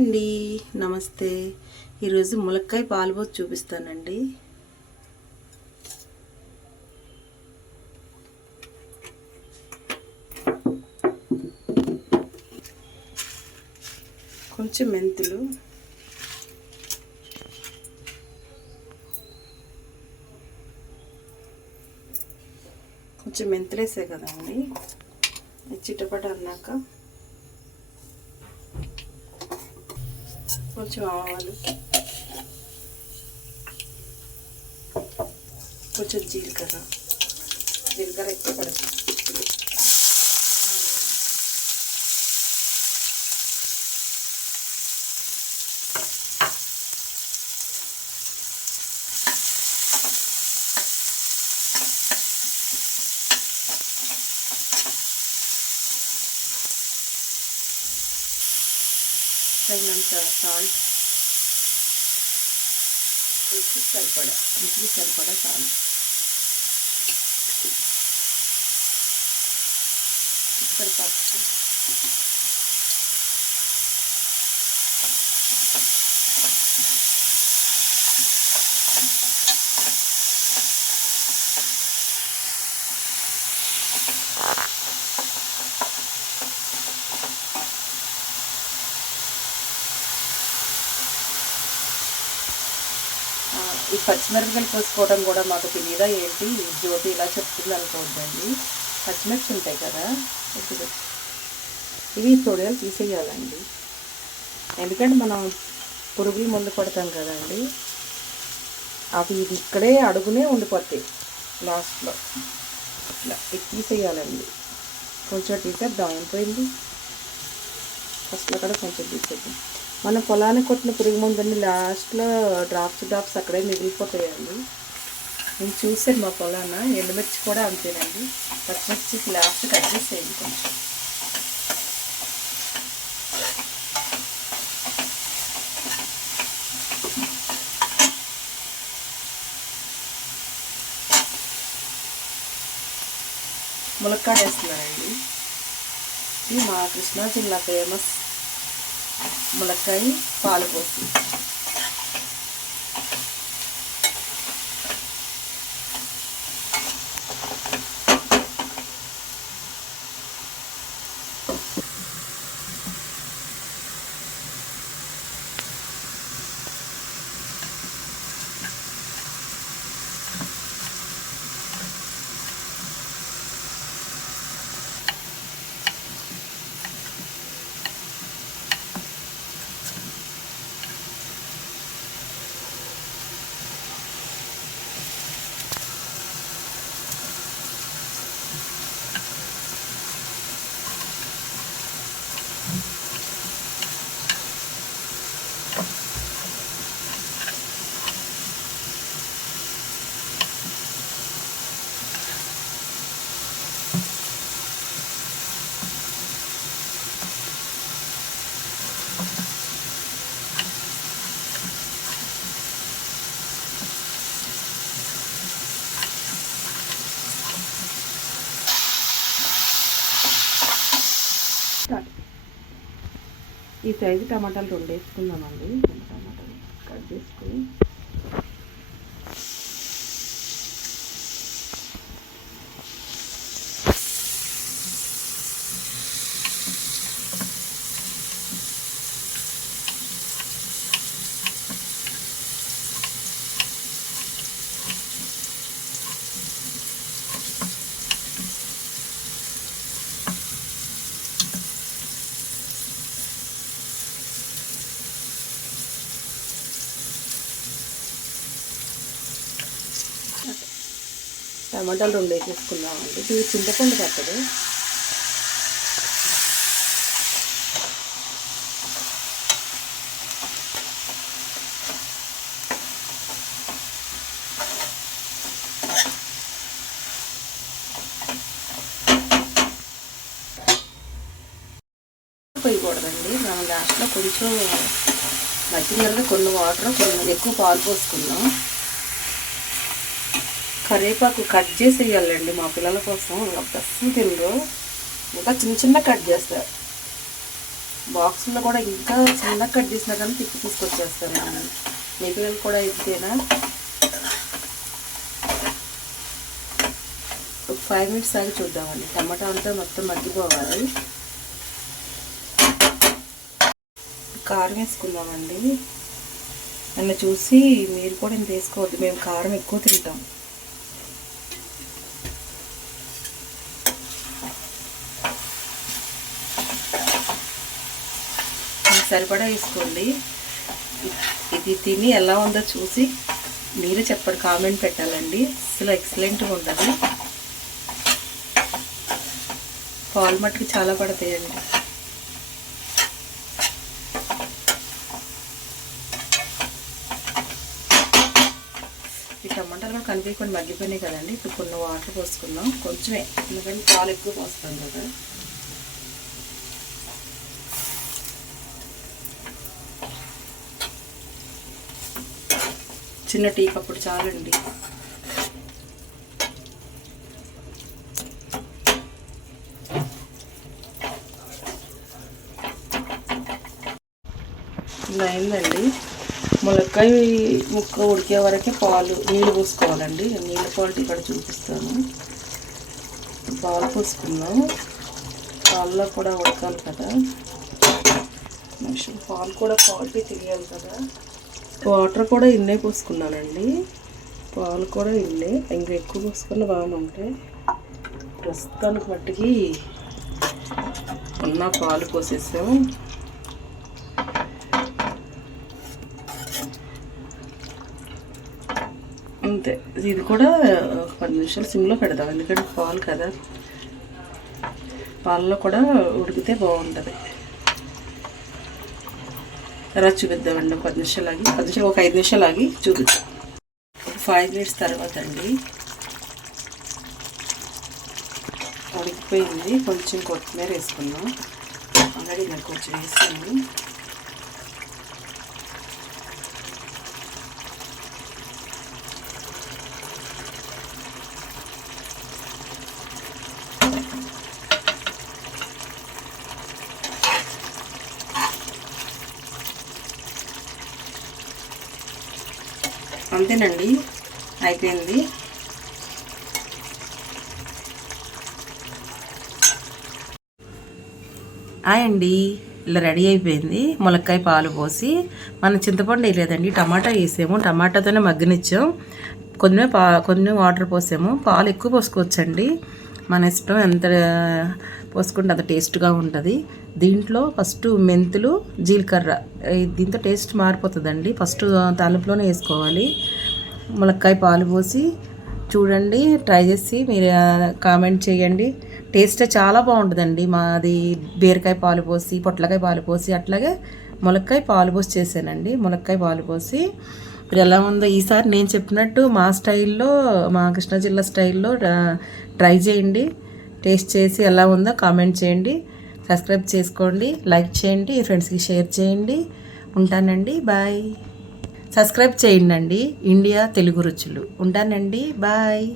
అండి నమస్తే. ఈరోజు ములక్కాయ పాలుపోసి చూపిస్తానండి. కొంచెం మెంతులు, కొంచెం మెంతులు వేసే కదండి. చిట్టపట అన్నాక కొంచెం ఆవాలు, కొంచెం జీలకర్ర ఎక్కువ పడుతుంది. తగినంత సాల్ట్, రుచికి సరిపడా సాల్ట్, ఇక్కడ పసుపు, ఈ పచ్చిమిరపకాయలు కోసుకోవడం కూడా మాకు తెలియదా ఏంటి, జ్యోతి ఇలా చెప్తుంది అనుకోవద్దండి. పచ్చిమిర్చి ఉంటాయి కదా, ఇవి తొడియాలు తీసేయాలండి. ఎందుకంటే మనం పురుగులు మందు కొడతాం కదండి, అవి ఇది ఇక్కడే అడుగునే ఉండిపోతాయి. లాస్ట్లో ఇట్లా ఇది తీసేయాలండి. కొంచెం తీసేద్దాం, అయిపోయింది. ఫస్ట్లో కూడా కొంచెం తీసేద్దాం. మన పొలానికి కొట్టిన పురుగు మందుని లాస్ట్లో డ్రాప్స్ అక్కడే మిగిలిపోతాయండి. నేను చూసాను మా పొలాన. ఎండుమిర్చి కూడా అంతేనండి. పచ్చిమిర్చి లాస్ట్ కట్ చేసేయండి కొంచెం. ములక్కాడ వేస్తున్నానండి. ఇది మా కృష్ణా జిల్లా ఫేమస్ ములక్కాయ పాలుపోసి. ఈ సైజు టమాటాలు 2 వేసుకుందామండి. టమాటాలు కట్ చేసుకుని టమాటాలు 2 వేసేసుకుందామండి. ఇది చింతపండు పట్టదు. పోయకూడదండి. మనం లాస్ట్లో కొంచెం మధ్య కొన్ని వాటర్, కొన్ని ఎక్కువ పాలు పోసుకుందాం. కరివేపాకు కట్ చేసి వేయాలండి. మా పిల్లల కోసం అసలు తినరు, ఇంకా చిన్న కట్ చేస్తారు. బాక్సుల్లో కూడా ఇంకా చిన్నగా కట్ చేసినా కానీ తిప్పి తీసుకొచ్చేస్తానండి. మీ పిల్లలు కూడా ఇంతేనా? ఒక 5 మినిట్స్ ఆగి చూద్దామండి. టమాటా అంతా మొత్తం మగ్గిపోవాలి. కారం వేసుకుందామండి. అలా చూసి మీరు కూడా ఇంత వేసుకోవద్దు, మేము కారం ఎక్కువ తింటాం. సరిపడా వేసుకోండి. ఇది తిని ఎలా ఉందో చూసి మీరు చెప్పండి, కామెంట్ పెట్టాలండి. అసలు ఎక్సలెంట్గా ఉంటుంది. పాలు మట్టుకు చాలా పడతాయండి. ఈ టమాటాలు కూడా కనిపించకుండా మగ్గిపోయినాయి కదండి. ఇప్పుడు కొన్ని వాటర్ పోసుకుందాం, కొంచెమే, ఎందుకంటే పాలు ఎక్కువ పోస్తాం కదా. చిన్న టీ కప్పుడు చాలండి. ఇలా అయిందండి. ములక్కాయ ముక్క ఉడికే వరకే నీళ్ళు పోసుకోవాలండి. నీళ్ళ క్వాలిటీ ఇక్కడ చూపిస్తాను. పాలు పోసుకుందాం. పాలలో కూడా ఉడకాలి కదా, నెక్స్ట్ పాలు కూడా క్వాలిటీ తెలియాలి కదా. వాటర్ కూడా ఇన్నే పోసుకున్నానండి. పాలు కూడా ఇన్నే, ఇంకా ఎక్కువ పోసుకున్న బాగుంటాయి. ప్రస్తుతానికి మట్టికి ఉన్న పాలు పోసేసాము. అంతే. ఇది కూడా 10 నిమిషాలు సిమ్లో పెడదాం, ఎందుకంటే పాలు కదా, పాలలో కూడా ఉడికితే బాగుంటుంది. తర్వాత చూపిద్దామండి. 10 నిమిషాలు ఆగి, ఒక 5 నిమిషాలు ఆగి చూపిద్దాం. ఒక 5 మినిట్స్ తర్వాత అండి ఉడికిపోయింది. కొంచెం కొత్తిమీర వేసుకున్నాం. ఆల్రెడీ నేను కొంచెం వేసాను. అంతేనండి, అయిపోయింది. అండి ఇలా రెడీ అయిపోయింది. ములక్కాయ పాలు పోసి, మనం చింతపండు వేయలేదండి, టమాటా వేసాము. టమాటాతోనే మగ్గనిచ్చాం. కొన్ని వాటర్ పోసాము. పాలు ఎక్కువ పోసుకోవచ్చండి, మన ఇష్టం. ఎంత పోసుకుంటే అంత టేస్ట్గా ఉంటుంది. దీంట్లో ఫస్ట్ మెంతులు, జీలకర్ర, దీంతో టేస్ట్ మారిపోతుందండి. ఫస్ట్ తాలింపులోనే వేసుకోవాలి. ములక్కాయ పాలు పోసి చూడండి, ట్రై చేసి మీరు కామెంట్ చేయండి. టేస్ట్ చాలా బాగుంటుందండి. మాది బీరకాయ పాలు పోసి, పొట్లకాయ పాలు పోసి, అట్లాగే ములక్కాయ పాలు పోసి చేశానండి. ములక్కాయ పాలు పోసి ఇప్పుడు ఎలా ఉందో ఈసారి నేను చెప్పినట్టు మా స్టైల్లో, మా కృష్ణా జిల్లా స్టైల్లో ట్రై చేయండి. టేస్ట్ చేసి ఎలా ఉందో కామెంట్ చేయండి. సబ్స్క్రైబ్ చేసుకోండి, లైక్ చేయండి, ఫ్రెండ్స్కి షేర్ చేయండి. ఉంటానండి, బాయ్. సబ్స్క్రైబ్ చేయండి. ఇండియా తెలుగు రుచులు. ఉంటానండి, బాయ్.